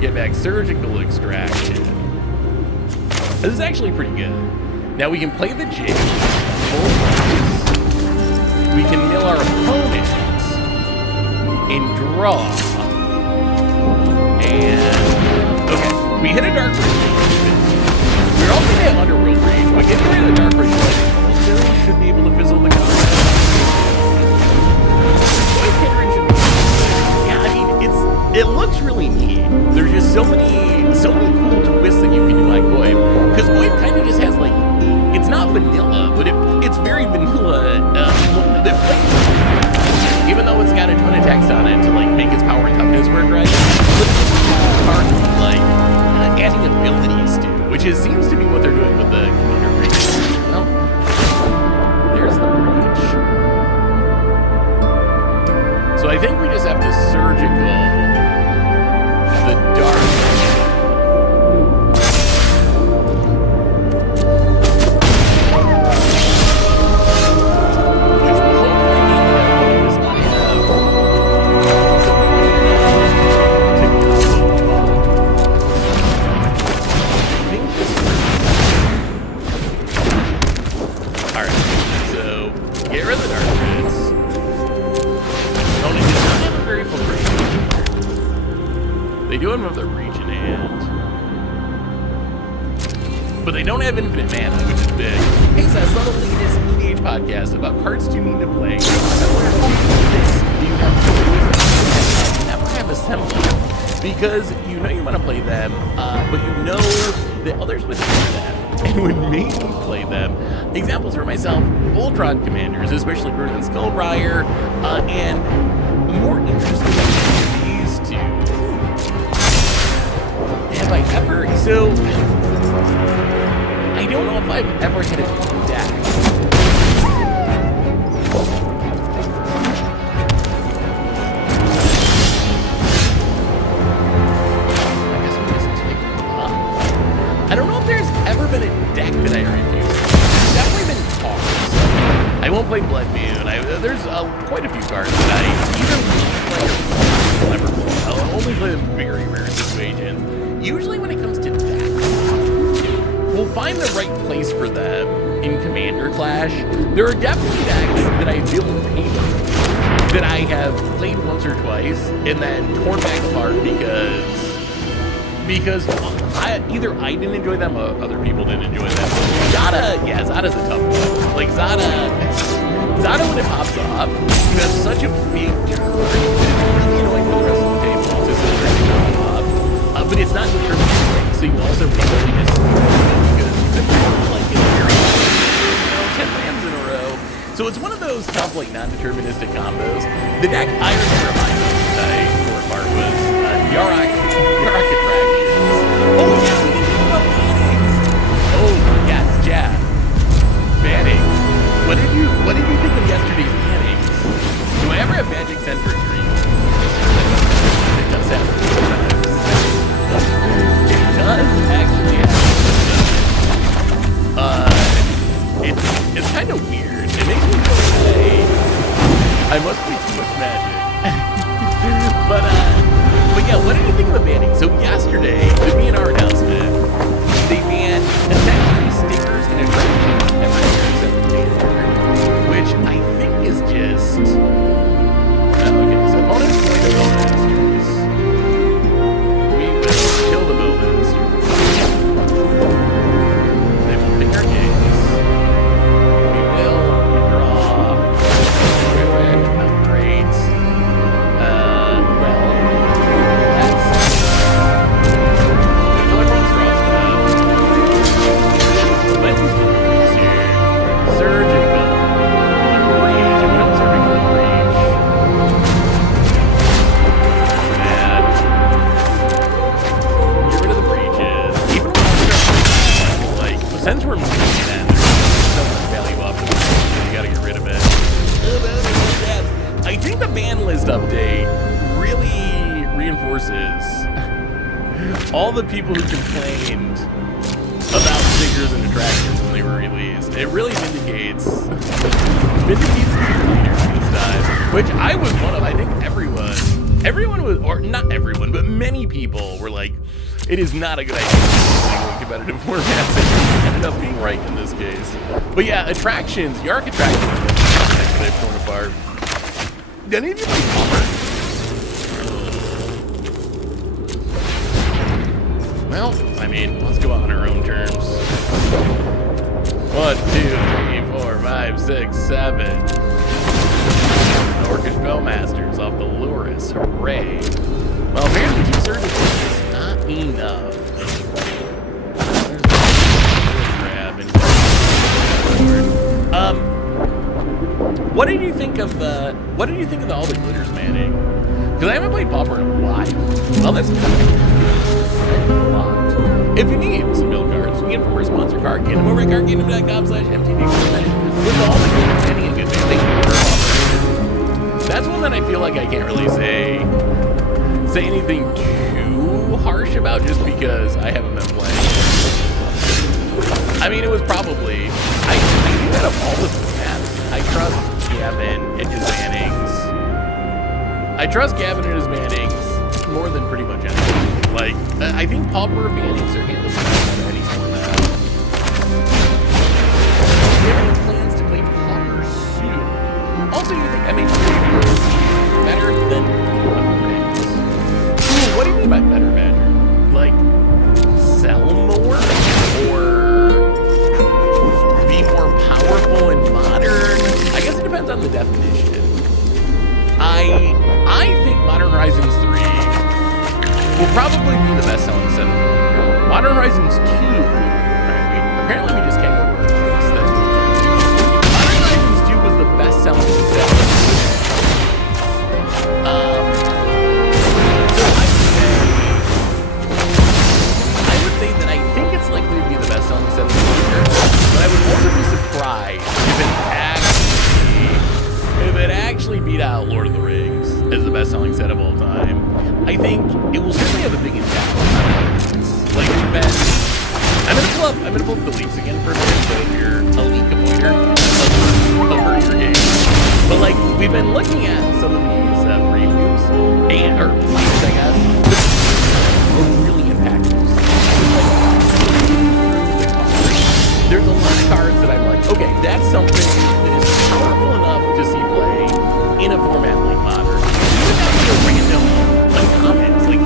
get back surgical extraction. This is actually pretty good. Now we can play the jank. We can mill our opponent and draw. And okay, we hit a dark rage. We're also going to have underworld rage, but getting rid of the dark rage also should be able to fizzle the combat. Yeah, I mean, it looks really neat. There's just so many cool twists that you can do like Goyf. Because Goyf kind of just has like, it's not vanilla, but it's very vanilla. Even though it's got a ton of text on it to like make its power and toughness work right, but it's hard to like adding abilities to, which seems to be what they're doing with the commander breach. Well, there's the breach. So I think we just have to surgical the dark. Of their region but they don't have infinite mana, which is big. Hey, Seth, on the latest EDH podcast about cards you need to play. Do you never have assembly because you know you want to play them, but you know that others would play them and would maybe play them. Examples for myself: Voltron commanders, especially Burning Skullbriar, and more interesting these two. Have I ever, so, I don't know if I've ever hit a deck. I guess we just take them up. I don't know if there's ever been a deck that I refused. There's definitely been cards. I won't play Blood Moon. There's quite a few cards that I either never play. I'll only play them very rare situations. Usually when it comes to decks, we'll find the right place for them in Commander Clash. There are definitely decks that I feel in pain with, that I have played once or twice and then torn back apart because either I didn't enjoy them or other people didn't enjoy them. Zada's a tough one. Like Zada when it pops off, you have such a big turn. It's really annoying for the rest of the table to sit there and pop off. But it's not deterministic, so you also probably miss because you've been like in a 10 lands in a row. So it's one of those tough, like, non-deterministic combos. The deck I remember mine that I tore apart was Yarok Attractions. Oh, yes, we didn't know about Bannings! Oh, yes, Jab. Bannings. What did you think of yesterday's Bannings? Do I ever have Magic Center dreams? It does happen. It does actually happen. It's kind of weird. It makes me feel like I must be too much magic. but yeah, what did you think of the banning? So yesterday, the BNR announcement, they banned essentially stickers and attractions everywhere except for Banner, which I think is just okay. So opponents play the bonus. We will kill the bonus. They will pick our games. We will draw. Not great. Well, that's there's other problems for us now. But who's here? Surgical. Rage. We don't surgical rage. And get rid of the breaches. Even when like, since we're moving in, there's so much value up, you gotta get rid of it. I think the ban list update really reinforces all the people who complained about stickers and attractions when they were released. It really vindicates the leaders this time, which I was one of. I think everyone everyone was, or not everyone, but many people were like, it is not a good idea to competitive formats. It ended up being right in this case. But yeah, attractions, Yark attractions, they've torn apart. Did any of you play Palmer? Well, I mean, let's go out on our own terms. 1, 2, 3, 4, 5, 6, 7. Orcish Bowmasters off the Luris. Hooray. Well, apparently 2 surges is not enough. There's a grab and what did you think of the all the glitters manning? Because I haven't played Pauper live. Well, that's if you need some build cards, you get them from our sponsor card, GameOverCardGame.com/MTD. With all the glitters manning and good things. That's one that I feel like I can't really say anything too harsh about just because I haven't been playing. I mean, it was probably I think out of all the formats, I trust Gavin and his bannings. I trust Gavin and his bannings more than pretty much anything. Like, I think Pauper bannings are handled better any format. Do you have any plans to play Pauper soon? Also, you think better than Rings? Ooh, what do you mean by better, Badger? Like, sell more? Or be more powerful and modern? I guess it depends on the definition. I think Modern Horizons 3 will probably be the best-selling set of the year. Modern Horizons 2, apparently we just can't go to work. Modern Horizons 2 was the best-selling set. So I would say that I think it's likely to be the best-selling set of the year, but I would also be surprised if it actually beat out Lord of the Rings as the best-selling set of all time. I think it will certainly have a big impact. Like, I'm gonna pull up the leaks again for a minute, so if you're a leak avoider, avert your game. But like, we've been looking at some of these previews, or leaks, I guess, are really impactful. There's a lot of cards that I'm like, okay, that's something that is powerful enough to see play in a format like Modern. Even down to random uncommons, like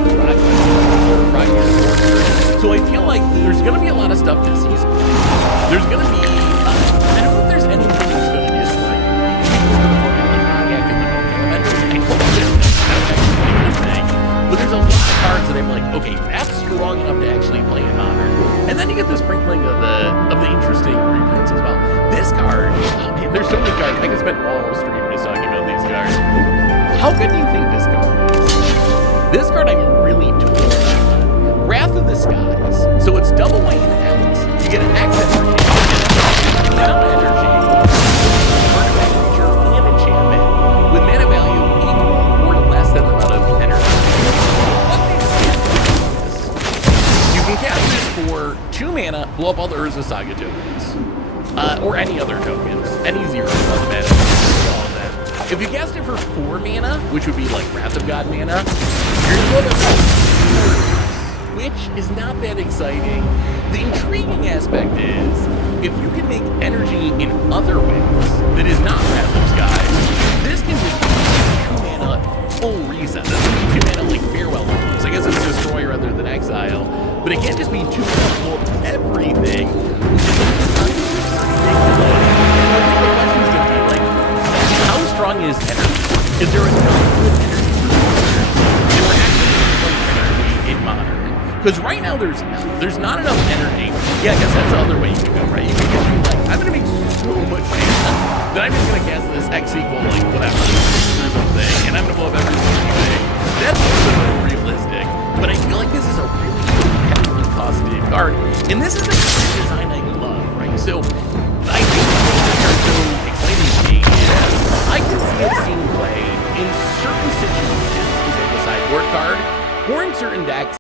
so I feel like there's going to be a lot of stuff that sees play. There's going to be, I don't know if there's anything that's going to just like, but there's a lot of cards that I'm like, okay, that's strong enough to actually play in Modern. And then you get the sprinkling of the interesting reprints as well. This card, man, there's so many cards. I could spend all stream just talking about these cards. How good do you think this card is? This card I'm really torn on. Wrath of the Skies. So it's double white and X. You get an X energy, now energy, artifact creature, and enchantment with mana value equal or less than the amount of energy. You can cast this for 2 mana, blow up all the Urza Saga tokens. Or any other tokens. Any zeros on the mana. All of that. If you cast it for 4 mana, which would be like Wrath of God mana, you're going to blow up 4, which is not that exciting. The intriguing aspect is, if you can make energy in other ways that is not Wrath of Skies, this can just be 2 mana full reset. This can be 2 mana like Farewell Homes. I guess it's Destroy rather than Exile. But it can't just be 2 mana full of everything. I think the question is going to be like, how strong is energy? Is there enough good energy for users that we're actually going to play energy in Modern? Because right now there's not enough energy. Yeah, I guess that's the other way you can go, right? You can just be like, I'm going to make so much mana that I'm just going to cast this X equal, like, whatever, or something, and I'm going to blow up everything. That's a little realistic. But I feel like this is a really heavily costed card. And this is a design I love, right? So I think what are so exciting to me is I can see it seen play in certain situations as like a sideboard card, or in certain decks